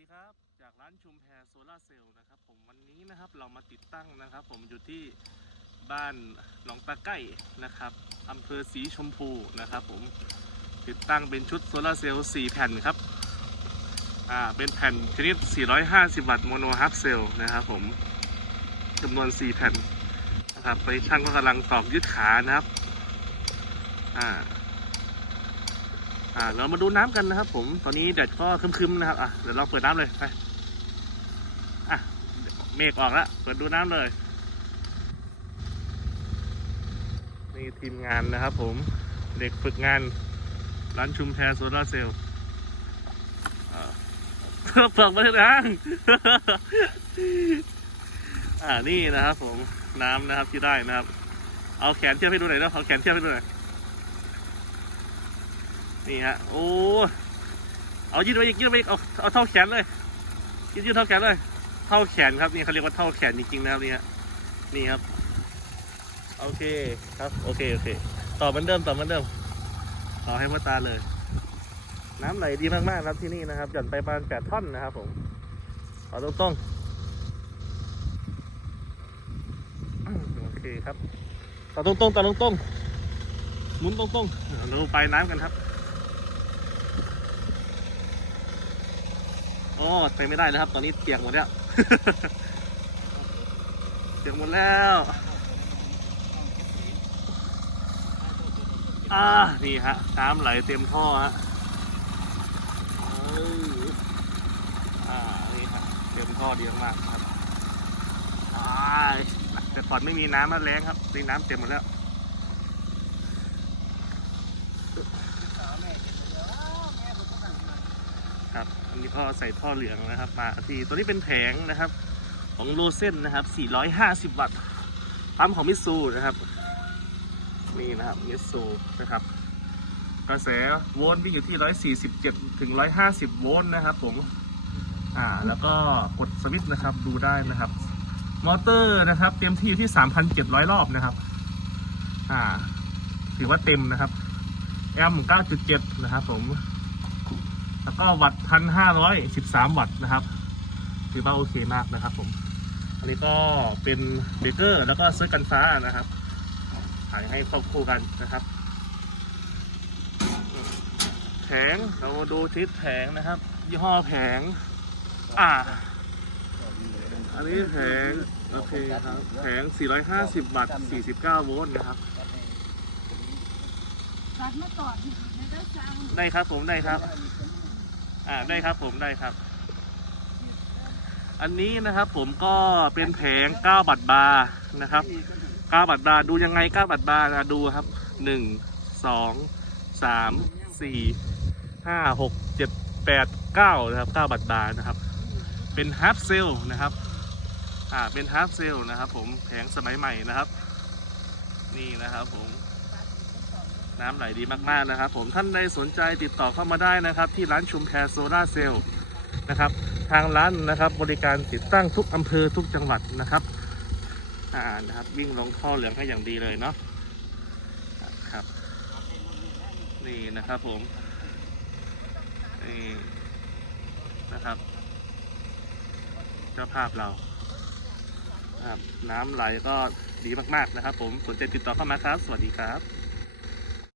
ดีครับ จากร้านชุมแพโซลาร์เซลล์นะครับ ผมวันนี้นะครับเรามาติดตั้งนะครับ ผมอยู่ที่บ้านหนองตะไก้นะครับอำเภอสีชมพูนะครับ ผมติดตั้งเป็นชุดโซลาร์เซลล์4แผ่นครับอ่าเป็นแผ่นชนิด 450 วัตต์โมโนฮับเซลล์นะครับ ผมจำนวน 4 แผ่นนะครับไปช่างก็กำลังตอกยึดขานะครับอ่า อ่าเรามาดูน้ำกันนะครับ ผมตอนนี้แดดก็คึมๆนะครับอะเดี๋ยวเราเปิดน้ำเลยไปอะเมฆออกแล้วเปิดดูน้ำเลยนี่ทีมงานนะครับ ผมเด็กฝึกงานร้านชุมแพโซลาเซลล์อ่าเปิดมาเถอะนะอ่านี่นะครับ ผมน้ำนะครับที่ได้นะครับ เอาแขนเทียบให้ดูหน่อยนะเอาแขนเทียบให้ดูหน่อย นี่ฮะโอ้เอายืดไปอีกยืดไปอีกเอาเอาเท่าแขนเลยยืดยืดเท่าแขนเลย เท่าแขนครับนี่เขาเรียกว่าเท่าแขนจริงๆนะครับนี่ฮะนี่ครับโอเคครับโอเคโอเค ต่อเหมือนเดิมต่อเหมือนเดิมต่อให้พ่อตาเลย น้ำไหลดีมากๆครับที่นี่นะครับหย่อนไปประมาณแปดท่อนนะครับผมเอาตรงๆโอเคครับต่อตรงๆต่อตรงๆหมุนตรงๆเราไปน้ำกันครับ โอ้ไปไม่ได้แล้วครับ ตอนนี้เปียกหมดแล้ว เปียกหมดแล้ว อ่า นี่ฮะ น้ำไหลเต็มท่อฮะเอ้ยอ่า นี่ฮะ เต็มท่อดีมากครับแต่ก่อนไม่มีน้ำมาแรงครับนี่น้ำเต็มหมดแล้ว ครับอันนี้พ่อใส่ท่อเหลืองนะครับ มาทีตัวนี้เป็นแผงนะครับ ของโลเซนนะครับ 450 วัตต์ปั๊มของมิตซูนะครับนี่นะครับมิตซูนะครับ กระแสโวลต์วิ่งอยู่ที่ 147 ถึง 150 โวลต์นะครับผมอ่าแล้วก็กดสวิตช์นะครับดูได้นะครับ มอเตอร์นะครับ เต็มที่อยู่ที่ 3,700 รอบนะครับอ่าถือว่าเต็มนะครับแอม9.7 นะครับผม แล้วก็วัตต์พันห้าร้อยสิบสามวัตต์นะครับ ถือว่าโอเคมากนะครับ ผม อันนี้ก็เป็นเบรกเกอร์แล้วก็เสื้อกันฟ้านะครับถ่ายให้ควบคู่กันนะครับแผงเรามาดูทิศแผงนะครับ ยี่ห้อแผง อ่า อันนี้แผงโอเคครับแผง 450 วัตต์49 โวลต์นะครับรัดมาก่อนไม่ได้สั่งได้ครับผมได้ครับ อ่าได้ครับผมได้ครับ อันนี้นะครับผมก็เป็นแผง9บัตรบาร์นะครับ9บัตรบาร์ดูยังไง9บัตรบาร์นะดูครับ1 2 3 4 5 6 7 8 9นะครับ9บัตรบาร์นะครับ เป็นฮาร์ฟเซลนะครับอ่าเป็นฮาร์ฟเซลนะครับ ผมแผงสมัยใหม่นะครับ นี่นะครับผม น้ำไหลดีมากๆนะครับ ผมท่านใดสนใจติดต่อเข้ามาได้นะครับ ที่ร้านชุมแพโซล่าเซลล์นะครับ ทางร้านนะครับบริการติดตั้งทุกอำเภอทุกจังหวัดนะครับอ่านะครับวิ่งลงท่อเหลืองให้อย่างดีเลยเนาะครับนี่นะครับผมนี่นะครับเจ้าภาพเราครับน้ำไหลก็ดีมากๆนะครับ ผมสนใจติดต่อเข้ามาครับ สวัสดีครับ